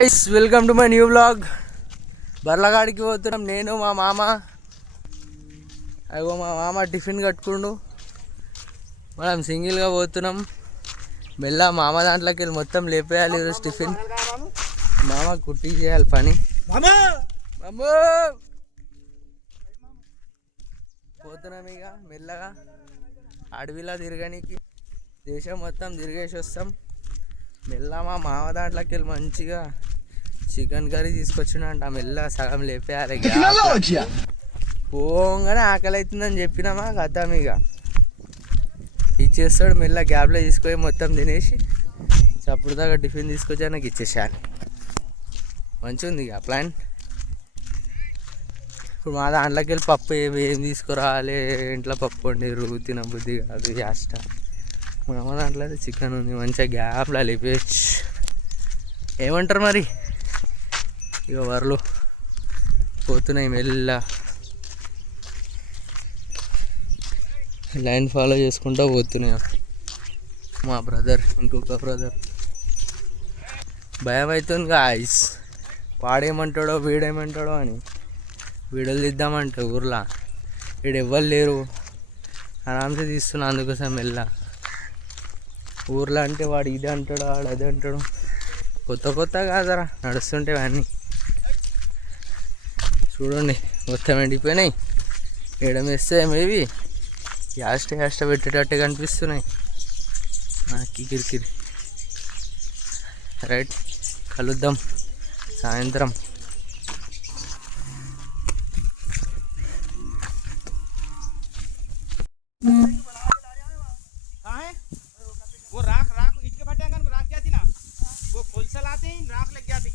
Guys welcome to my new blog. బర్లగాడికి పోతున్నాం నేను మా మామ. అగో మా మామ టిఫిన్ కట్టుకుండు, మనం సింగిల్గా పోతున్నాం. మెల్ల మామ దాంట్లోకి వెళ్ళి మొత్తం లేపేయాలి ఈరోజు టిఫిన్. మామ కుట్టి చేయాలి పని. పోతున్నాం ఇక మెల్లగా అడవిలో తిరగనికి, దేశం మొత్తం తిరిగేసి వస్తాం. మెల్ల మా మామ దాంట్లోకి వెళ్ళి మంచిగా చికెన్ కర్రీ తీసుకొచ్చిండంట. మెల్ల సగం లేపేయాలి. పోగానే ఆకలి అవుతుందని చెప్పినామా కథం ఇక ఇచ్చేస్తాడు. మెల్ల గ్యాప్లో తీసుకొని మొత్తం తినేసి చప్పుడు దాకా టిఫిన్ తీసుకొచ్చి నాకు ఇచ్చేసాను. మంచిగా ఉంది ఇక ప్లాన్. ఇప్పుడు మా దాంట్లోకి వెళ్ళి పప్పు ఏం తీసుకురావాలి, ఇంట్లో పప్పు వండిరు, తినబుద్ధి కాదు చేస్త. మా దాంట్లో అయితే చికెన్ ఉంది, మంచిగా గ్యాప్లో లేపేసి ఏమంటారు మరి. ఇక వరలు పోతున్నాయి మెల్ల, లైన్ ఫాలో చేసుకుంటూ పోతున్నాయి. మా బ్రదర్, ఇంకొక బ్రదర్ భయం అవుతుంది గాయ్స్. వాడేమంటాడో వీడేమంటాడో అని. వీడియోలు తీద్దామంటే ఊర్లో వీడు ఎవ్వరు లేరు, ఆరామ్సే తీస్తున్నా. అందుకోసం మెల్ల ఊర్లో అంటే వాడు ఇది అంటాడు, వాడు అది అంటాడు. కొత్త కాదరా నడుస్తుంటే అన్నీ చూడండి మొత్తం ఎండిపోయినాయి. వేస్తే మేబీ యాస్ట పెట్టేటట్టు కనిపిస్తున్నాయి నాకు. కిరికిరి రైట్, కలుద్దాం సాయంత్రం. वो राख राख इसके बटे अंगन राख जाती ना, वो फुल सलाते हैं राख लग जाती।